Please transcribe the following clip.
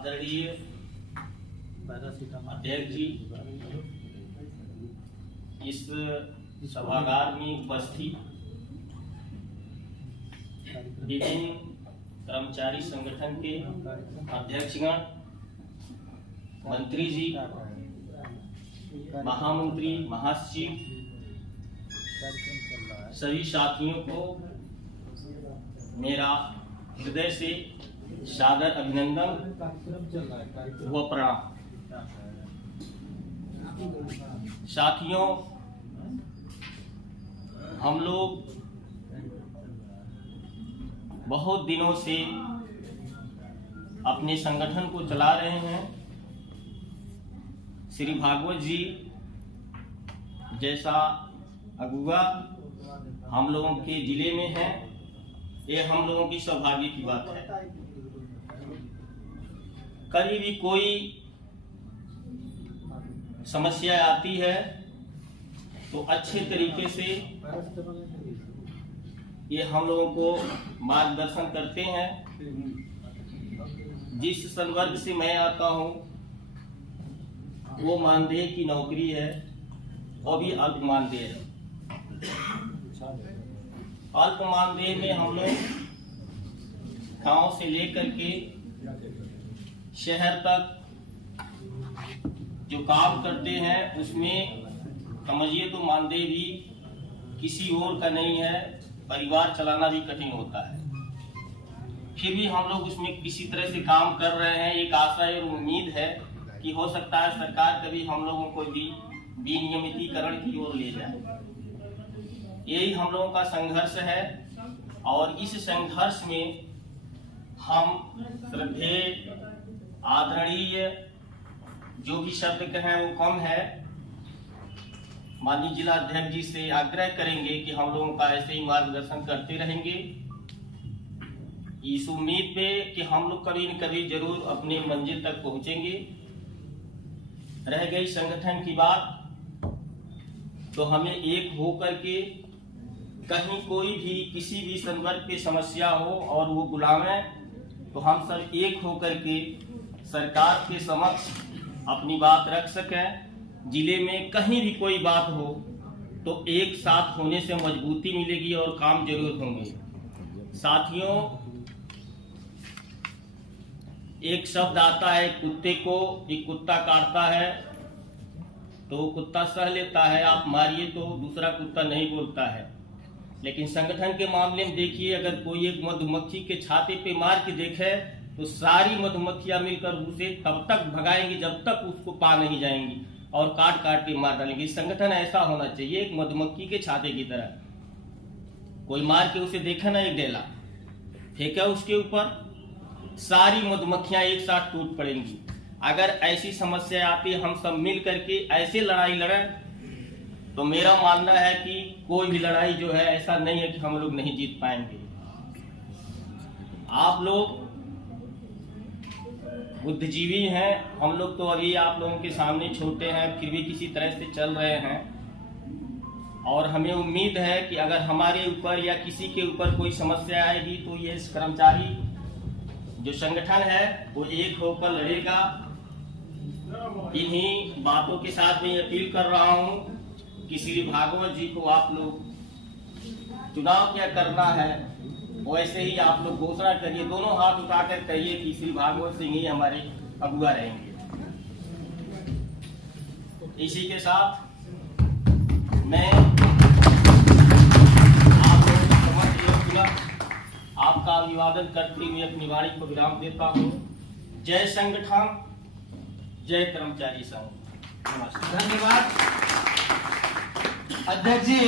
आदरणीय अध्यक्ष जी, इस सभागार में उपस्थित विभिन्न कर्मचारी संगठन के अध्यक्षगण, मंत्री जी, महामंत्री, महासचिव, सभी साथियों को मेरा हृदय से सादर अभिनंदन व प्रणाम। साथियों, हम लोग बहुत दिनों से अपने संगठन को चला रहे हैं। श्री भागवत जी जैसा अगुवा हम लोगों के जिले में है, ये हम लोगों की सौभाग्य की बात है। कभी भी कोई समस्या आती है तो अच्छे तरीके से ये हम लोगों को मार्गदर्शन करते हैं। जिस संवर्ग से मैं आता हूँ वो मानदेय की नौकरी है, वो भी अल्प मानदेय है। अल्प मानदेय में हम लोग गांव से लेकर के शहर तक जो काम करते हैं उसमें समझिए तो मानदेय भी किसी और का नहीं है, परिवार चलाना भी कठिन होता है। फिर भी हम लोग उसमें किसी तरह से काम कर रहे हैं। एक आशा और उम्मीद है कि हो सकता है सरकार कभी हम लोगों को भी विनियमितीकरण की ओर ले जाए। यही हम लोगों का संघर्ष है और इस संघर्ष में हम श्रद्धेय आदरणीय जो भी शब्द कहें वो कम है, माननीय जिला अध्यक्ष जी से आग्रह करेंगे कि हम लोगों का ऐसे ही मार्गदर्शन करते रहेंगे, इस उम्मीद पे कि हम लोग कभी न कभी जरूर अपने मंजिल तक पहुंचेंगे। रह गई संगठन की बात, तो हमें एक होकर के कहीं कोई भी किसी भी संवर्ग की समस्या हो और वो बुलावे तो हम सब एक होकर के सरकार के समक्ष अपनी बात रख सकें। जिले में कहीं भी कोई बात हो तो एक साथ होने से मजबूती मिलेगी और काम जरूर होंगे। साथियों, एक शब्द आता है कुत्ते को, एक कुत्ता काटता है तो कुत्ता सह लेता है, आप मारिए तो दूसरा कुत्ता नहीं बोलता है। लेकिन संगठन के मामले में देखिए, अगर कोई एक मधुमक्खी के छाते पे मार के देखे तो सारी मधुमक्खियां मिलकर उसे तब तक भगाएंगी जब तक उसको पा नहीं जाएंगी और काट काट के मार डालेंगे। संगठन ऐसा होना चाहिए, एक मधुमक्खी के छाते की तरह। कोई मार के उसे देखा ना, एक डेला फेंका उसके ऊपर, सारी मधुमक्खियां एक साथ टूट पड़ेंगी। अगर ऐसी समस्या आती है, हम सब मिल करके ऐसे लड़ाई लड़ें तो मेरा मानना है कि कोई भी लड़ाई जो है ऐसा नहीं है कि हम लोग नहीं जीत पाएंगे। आप लोग बुद्धिजीवी हैं, हम लोग तो अभी आप लोगों के सामने छोटे हैं, फिर भी किसी तरह से चल रहे हैं और हमें उम्मीद है कि अगर हमारे ऊपर या किसी के ऊपर कोई समस्या आएगी तो ये कर्मचारी जो संगठन है वो एक होकर लड़ेगा। इन्हीं बातों के साथ मैं अपील कर रहा हूँ कि श्री भागवत जी को आप लोग चुनाव क्या करना है वैसे ही आप लोग घोषणा करिए, दोनों हाथ उठाकर कहिए कि श्री भागवत सिंह ही हमारे अगुवा रहेंगे। इसी के साथ मैं आप लोगों को समझ आपका अभिवादन करते हुए अपनी वाणी को विराम देता हूँ। जय संगठन, जय कर्मचारी संघ। धन्यवाद अध्यक्ष जी।